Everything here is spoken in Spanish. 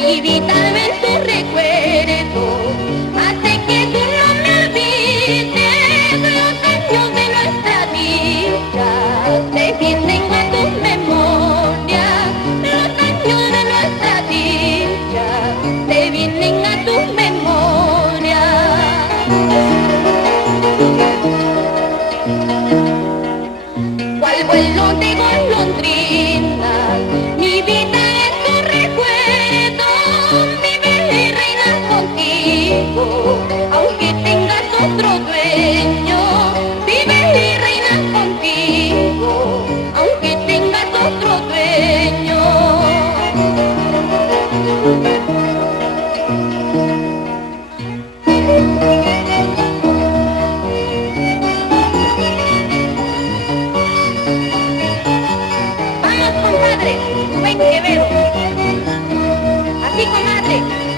Mi vida en tu recuerdo, hace que tú no me olvides los años de nuestra vida. Te vienen a tu memoria los años de nuestra vida. Te vienen a tu memoria. Cual vuelo de golondrina, mi vida es tu recuerdo, vive y reina contigo, aunque tengas otro dueño, vive y reina contigo, aunque tengas otro dueño. Vamos, compadre, Rubén Quevedo. Así, comadre.